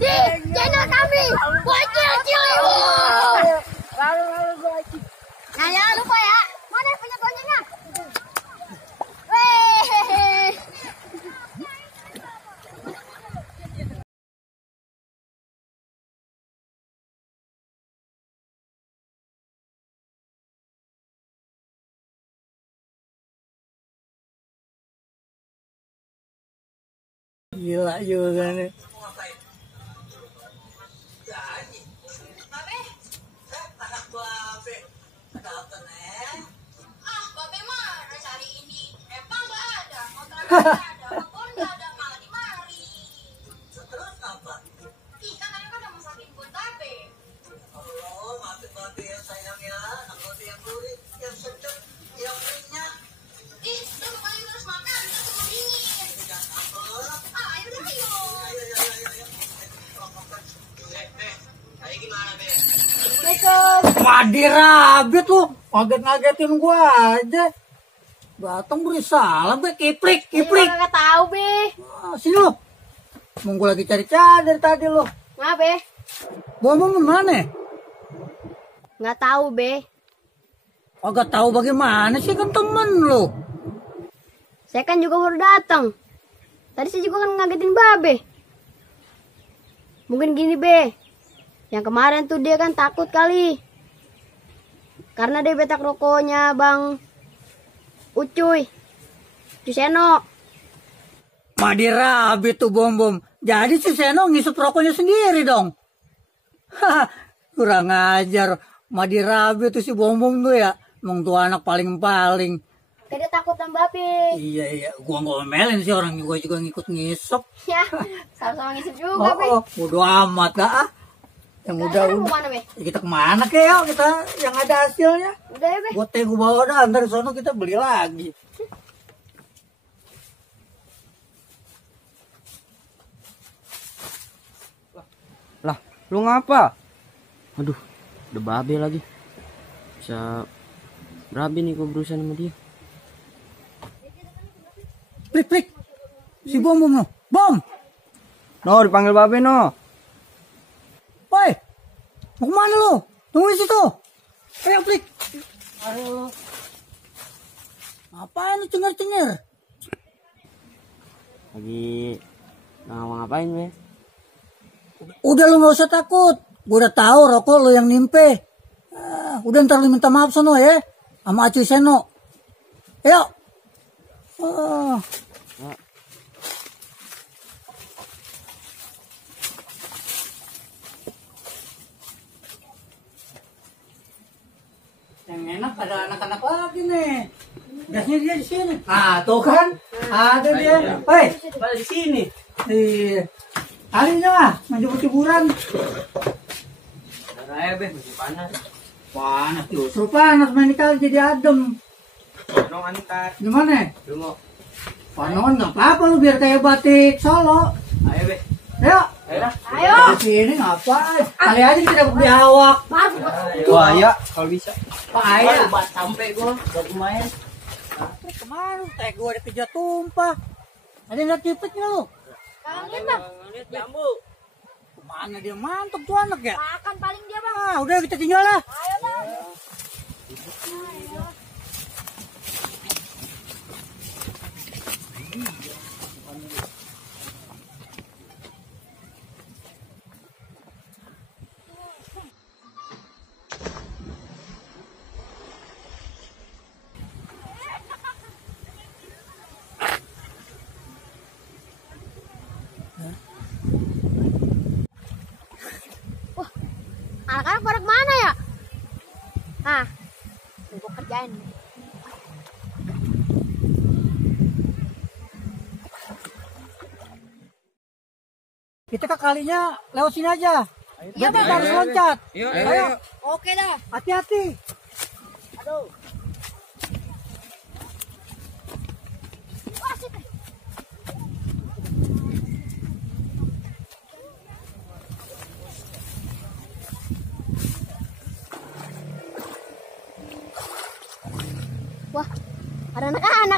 Di channel kami, bocil Ciliwung. Nah, jangan lupa ya. Mana punya gonyanya? Weh. Gila juga nih. Wadirabit lu, ngaget-ngagetin gua aja. Datang beri salam, be, kiprik. Nggak tahu, Be. Sini lu. Mau gua lagi cari-cari dari tadi lu. Nggak, Be. Ngomong mana? Nggak tahu, Be. Agak tahu bagaimana sih, kan temen lu. Saya kan juga baru datang. Tadi saya juga kan ngagetin Babe. Mungkin gini, Be. Yang kemarin tuh dia kan takut kali. Karena dia betak rokoknya Bang Ucuy Seno. Madirabit tuh bom. Jadi si Seno ngisep rokoknya sendiri dong. Haha, kurang ajar. Madirabit tuh si bom tuh ya. Emang tuh anak paling-paling. Dia takut sama Babe. Iya, gua ngomelin sih orang, gua juga ngikut ngisep. Ya, sama-sama ngisep juga, Be. Bodo amat dah. Yang udah. Kemana, Be? Ya kita kemana kek yuk, kita yang ada hasilnya. Udah ya, Be. Gue bawa dah, ntar sono kita beli lagi. Lah, lu ngapa? Aduh, udah Babe lagi. Bisa berabe nih gua berusaha sama dia. Prik. Si bom no. Bom. No, dipanggil Babe no. Woi. Mau kemana lu? Tunggu di situ. Ayo, Prik. Aduh. Ngapain lu cengir-cengir? Lagi ngapain, Be? Udah lu gak usah takut. Gue udah tahu rokok lu yang nimpe. Udah ntar lu minta maaf sono ya. Sama Acuy Seno. Ayo. Yang enak ada anak-anak lagi nih. Gasnya dia di sini. Ah, tuh kan? Ada dia. Hei, Di sini. iya. Kali ini mah menjemput-jempuran. Ayo, Be, masih panas. Panas justru panas, main kali jadi adem. Nong antar. Gimana? Dulu. Panon nggak apa-apa lu biar kayak batik Solo. Ayo, Be. Ayo. Ayo. Di sini ngapain? Kali aja kita dapat beli awak. Wah, ya, kalau bisa. Payah. Buat sampai gua, udah lumayan. Kemarin teh gua dikejar tumpah. Ada yang lihat tipik nggak lu? Kangen, Bang. Lihat jambu. Kemana dia mantap tuh anak ya? Makan paling dia, Bang. Ah, udah kita tinggal lah. Ayo, Bang. Anak-anak pada kemana ya? Nah, gue kerjain. Kita ke kalinya lewat sini aja. Iya, Bang. Kita harus loncat. Ayo. Oke dah. Hati-hati. Aduh. Wah, sip.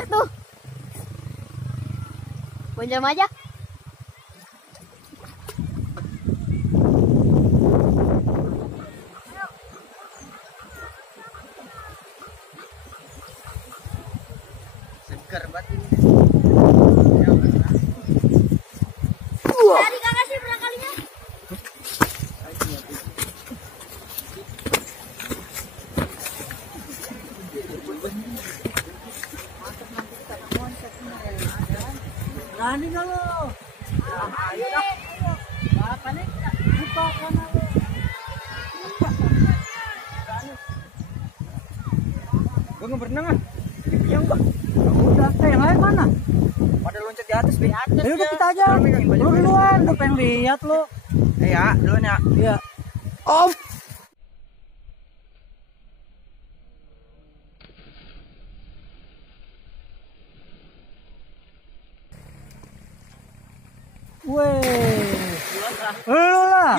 enak tuh. Bonjam aja. Segar banget ini. Tadi kakak sih berapa kalinya? Berani nggak lo? Ayo dah. Apa nih? Buka mana lo? Gua nggak berenang ah. Yang gua. Udah, yang lain mana? Pada loncat di atas, Be. Ya udah kita aja. Lu duluan, gue pengen lihat lo. Ya, duluan ya. Iya. Om. Weh. Lu lah.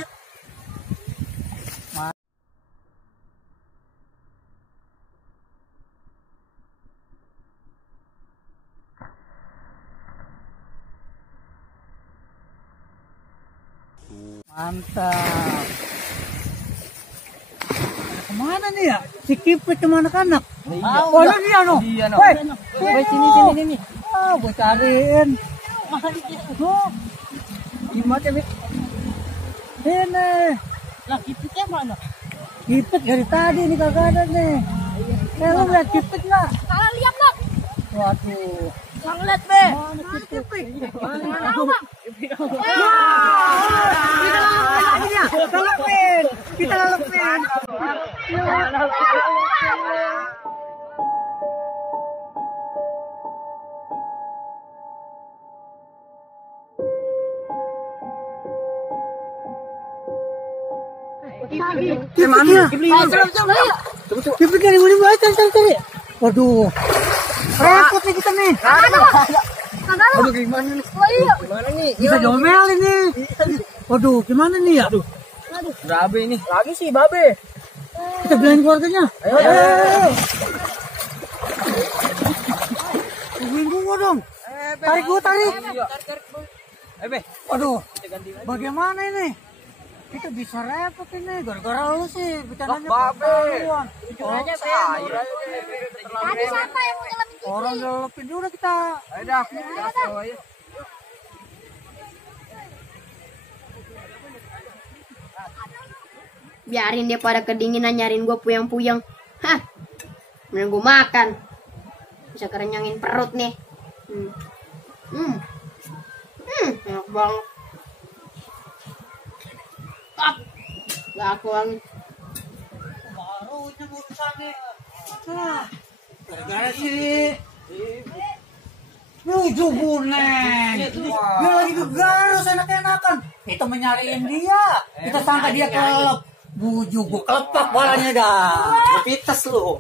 Mantap. Kemana nih ya? Si Kipit kemana anak? Oh, lu dia no. Dia no. Woi, Woi, sini. Ah, gue cariin. Oh, gimana Bit? Ini. Lah Kipitnya mana? Kipit dari tadi nih kagak ada nih. Lu lihat Kipit nggak? Salah lihat lah. Waduh. Salah lihat be. Mana Kipit? Mana Mak? Kita lelepin. Mana? Kipit dari mana baca cari. Waduh. Repot nih kita nih. Aduh, gimana nih? Gimana nih? Bisa diomel ini. Waduh, gimana nih ya? Babe ini. Lagi sih, Babe. Kita bilangin keluarganya. Ayo. Tungguin gua dong. Tarik gua, tarik. Be. Waduh, bagaimana ini? Kita bisa repot ini. Gara-gara lu sih. Bercandanya Babe. keterlaluan. Tadi siapa yang mau nyelepin Kipit? Orang lelepin udah kita. Ayo dah. Ayo. Biarin dia pada kedinginan nyariin gue puyeng-puyeng. Hah, mending gue makan. Bisa kerenyangin perut nih. Enak banget. Gak aku angin. Baru ini urusannya. Nah, gara-gara sih. Lucu buneng. Dia lagi gegarus enak-enakan. Kita menyariin dia. Kita sangka dia kelep. Bujuk, gua kelepak bolanya dah. Pites lu.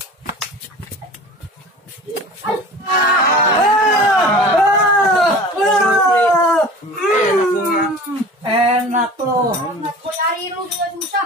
Enak loh. Gue nyari lu juga susah.